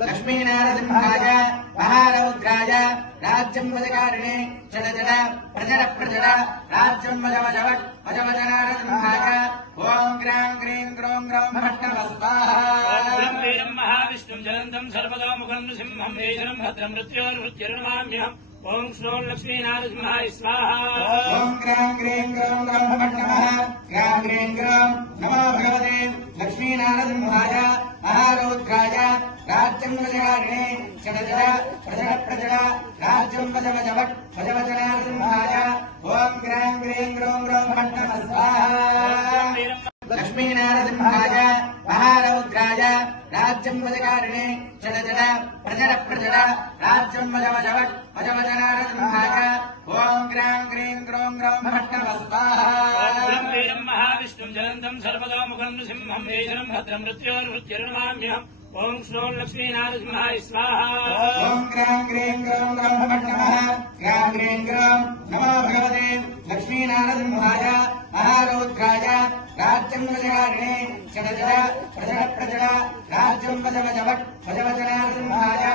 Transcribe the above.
लक्ष्मीनारसिंहाय महारौद्राय राज्यं वजकारिणे जड जड प्रजड प्रजड राज्यं वजवजवट वजवजनारसिंहाय ओं ग्रां ग्रीं ग्रों ग्रौं भट्टनमः स्वाहा वीरं महाविष्णुं जलन्तं सर्वतोमुखं नृसिंहं वेदनं भद्रं मृत्योर्मृत्युर्नमाम्यहम् ओं श्रों लक्ष्मीनारसिंहाय स्वाहा ओं ग्रां ग्रीं ग्रों ग्रौं भट्टनमः ग्रां ग्रीं ग्रौं नमो भगवते लक्ष्मीनारसिंहाय महारौद्राय राज्यं वजकारिणे जड जड प्रजड प्रजड राज्यं वजवजवट वजवजनारसिंहाय ओं ग्रां ग्रीं ग्रों ग्रौं भट्टनमः स्वाहा लक्ष्मीनारसिंहाय महारौद्राय राज्यं वजकारिणे जड जड प्रजड प्रजड राज्यं वजवजवट वजवजनारसिंहाय ओं ग्रां ग्रीं ग्रों ग्रौं भट्टनमः स्वाहा वीरं महाविष्णुं जलन्तं सर्वतोमुखं नृसिंहं वेदनं भद्रं मृत्योर्मृत्युर्नमाम्यहम् ओं श्रों लक्ष्मीनारसिंहाय स्वाहा ओं ग्रां ग्रीं ग्रों ग्रौं भट्टनमः ग्रां ग्रीं ग्रौं नमो भगवते लक्ष्मीनारसिंहाय महारौद्राय राज्यं वजकारिणे जड जड प्रजड प्रजड राज्यं वजवजवट वजवजनारसिंहाय